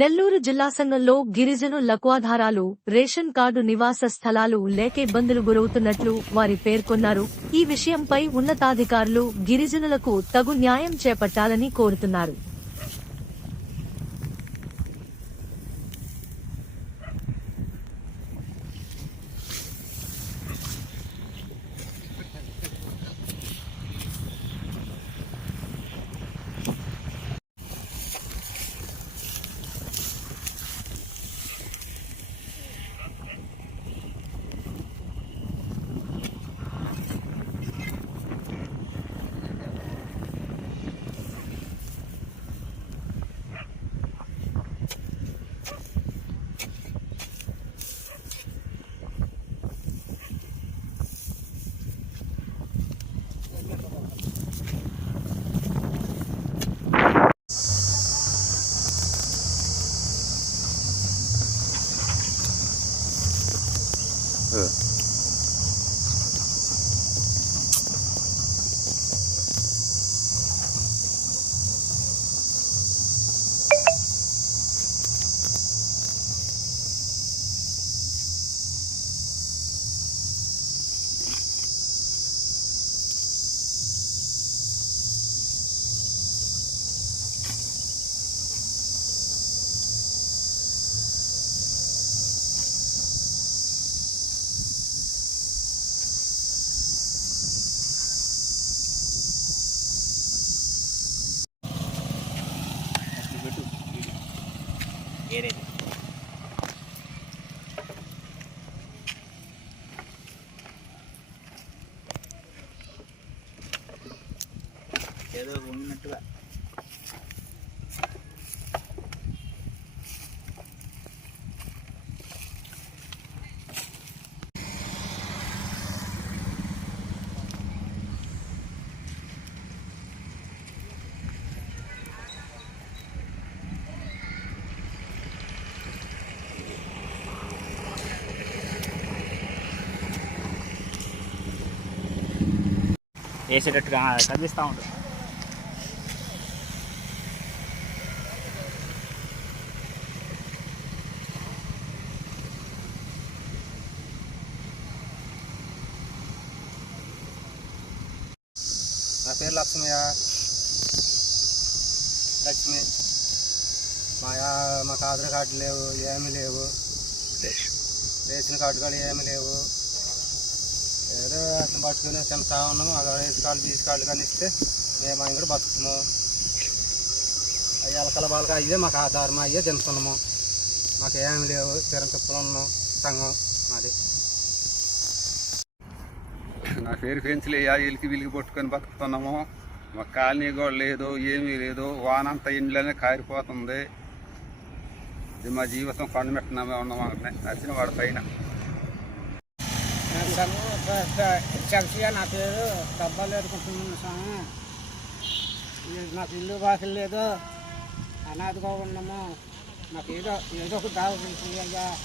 నెల్లూరు జిల్లా సంఘంలో గిరిజనులకు ఆధారాలు రేషన్ కార్డు నివాస స్థలాలు లేక ఇబ్బందులు గురవుతున్నట్లు వారి పేర్కొన్నారు. ఈ విషయంపై ఉన్నతాధికారులు గిరిజనులకు తగు న్యాయం చేపట్టాలని కోరుతున్నారు. 是。ఏదో ఉన్నట్టుగా వేసేటట్టుగా కనిపిస్తూ ఉంటుంది. నా పేరు లక్ష్మయ్య. లక్ష్మి. మా మాకు ఆధార్ కార్డు లేవు ఏమీ లేవు. రేషన్ కార్డు కూడా ఏమీ లేవు. బతుకుని పట్టుకుని తింటా ఉన్నాము. అలా ఐదు కాళ్ళు బీసీ కాళ్ళు కానీ ఇస్తే మేము ఆయన కూడా బతుకుతున్నాము. అవి ఎలకల బాలక అయ్యే మాకు ఆధారం అయ్యే తింటున్నాము మాకు ఏమి లేవు తిరంతిప్పులు ఉన్నాం సంఘం మాది. నా పేరు పెంచులు ఎలికి విలికి పట్టుకొని బతుకుతున్నాము. మా కాలనీ కూడా లేదు ఏమీ లేదు. వానంతా ఇండ్లనే కారిపోతుంది. ఇది మా జీవితం కొండమెట్టున్నామే ఉన్నాం నచ్చిన వాడి పైన. చక్కగా నా పేరు డబ్బాలు ఎదుర్కొంటున్నాను స్వామి. నాకు ఇల్లు బాకలు లేదు. అనాథగా ఉన్నాము. నాకు ఏదో ఏదో ఒక దావ అయ్యా.